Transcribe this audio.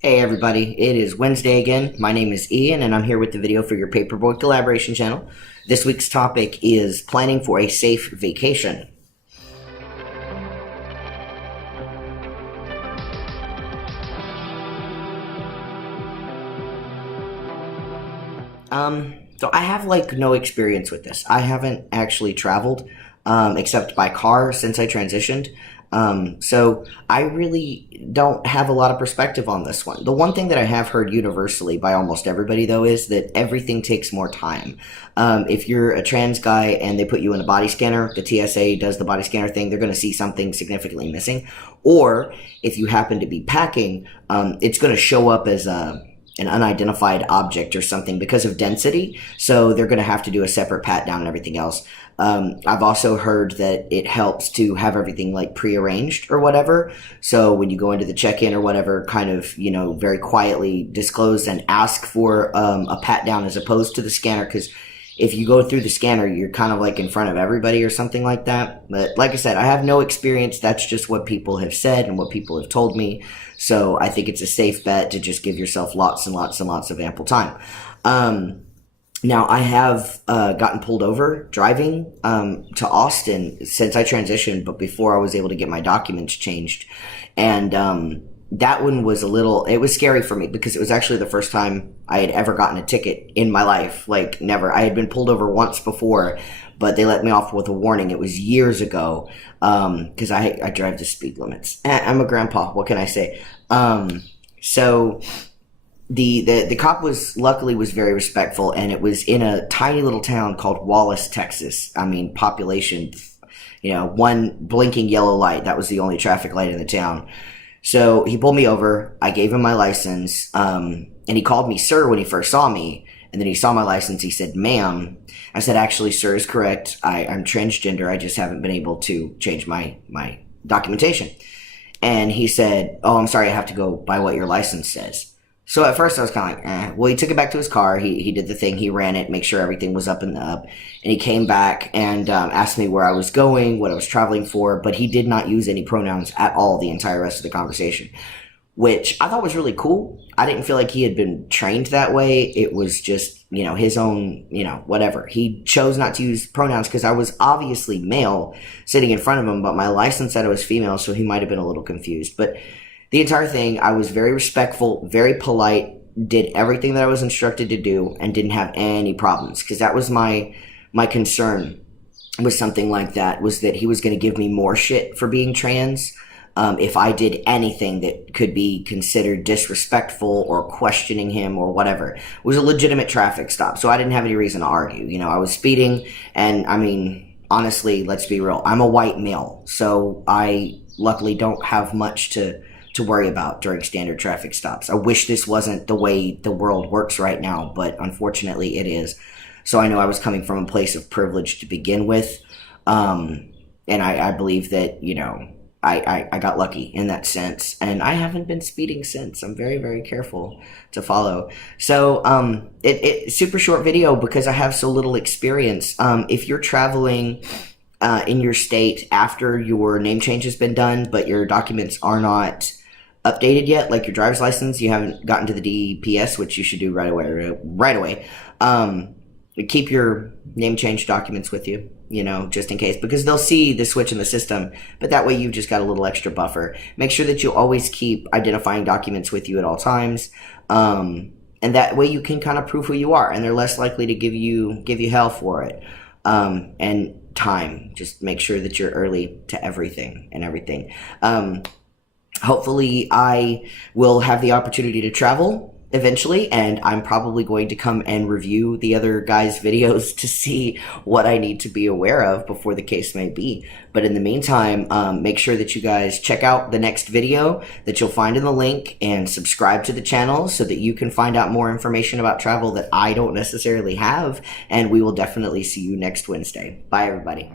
Hey everybody, it is Wednesday again. My name is Ian and I'm here with the video for your Paperboy collaboration channel. This week's topic is planning for a safe vacation. So I have like no experience with this. I haven't actually traveled except by car since I transitioned. So I really don't have a lot of perspective on this one. The one thing that I have heard universally by almost everybody though is that everything takes more time. If you're a trans guy and they put you in a body scanner, the TSA does the body scanner thing, they're going to see something significantly missing. Or if you happen to be packing, it's going to show up as an unidentified object or something because of density. So they're going to have to do a separate pat down and everything else. I've also heard that it helps to have everything like prearranged or whatever. So when you go into the check-in or whatever, kind of, very quietly disclose and ask for a pat down as opposed to the scanner. Because if you go through the scanner, you're kind of like in front of everybody or something like that. But like I said, I have no experience. That's just what people have said and what people have told me. So I think it's a safe bet to just give yourself lots and lots and lots of ample time. Now, I have gotten pulled over driving to Austin since I transitioned, but before I was able to get my documents changed. And that one was it was scary for me because it was actually the first time I had ever gotten a ticket in my life. Like, never. I had been pulled over once before, but they let me off with a warning. It was years ago because I drive the speed limits. I'm a grandpa. What can I say? So the cop luckily was very respectful, and it was in a tiny little town called Wallace, Texas. I mean, population, one blinking yellow light. That was the only traffic light in the town. So he pulled me over. I gave him my license, and he called me sir when he first saw me. And then he saw my license. He said, ma'am. I said, actually, sir is correct. I'm transgender. I just haven't been able to change my documentation. And he said, oh, I'm sorry. I have to go by what your license says. So at first I was kind of like, eh. Well, he took it back to his car. He did the thing. He ran it, make sure everything was up and up. And he came back and asked me where I was going, what I was traveling for. But he did not use any pronouns at all the entire rest of the conversation, which I thought was really cool. I didn't feel like he had been trained that way. It was just, his own, whatever. He chose not to use pronouns because I was obviously male sitting in front of him, but my license said I was female, so he might have been a little confused. But the entire thing, I was very respectful, very polite, did everything that I was instructed to do, and didn't have any problems. Because that was my concern with something like that, was that he was going to give me more shit for being trans if I did anything that could be considered disrespectful or questioning him or whatever. It was a legitimate traffic stop, so I didn't have any reason to argue. I was speeding, and I mean, honestly, let's be real. I'm a white male, so I luckily don't have much to worry about during standard traffic stops. I wish this wasn't the way the world works right now, but unfortunately it is. So I know I was coming from a place of privilege to begin with, and I believe that, I got lucky in that sense, and I haven't been speeding since. I'm very, very careful to follow. So it's super short video because I have so little experience. If you're traveling in your state after your name change has been done, but your documents are not updated yet, like your driver's license, you haven't gotten to the DPS, which you should do right away. Keep your name change documents with you, just in case, because they'll see the switch in the system, but that way you've just got a little extra buffer. Make sure that you always keep identifying documents with you at all times, and that way you can kind of prove who you are, and they're less likely to give you hell for it. And time, just make sure that you're early to everything. Hopefully I will have the opportunity to travel eventually, and I'm probably going to come and review the other guys' videos to see what I need to be aware of before the case may be. But in the meantime, make sure that you guys check out the next video that you'll find in the link and subscribe to the channel so that you can find out more information about travel that I don't necessarily have, and we will definitely see you next Wednesday. Bye, everybody.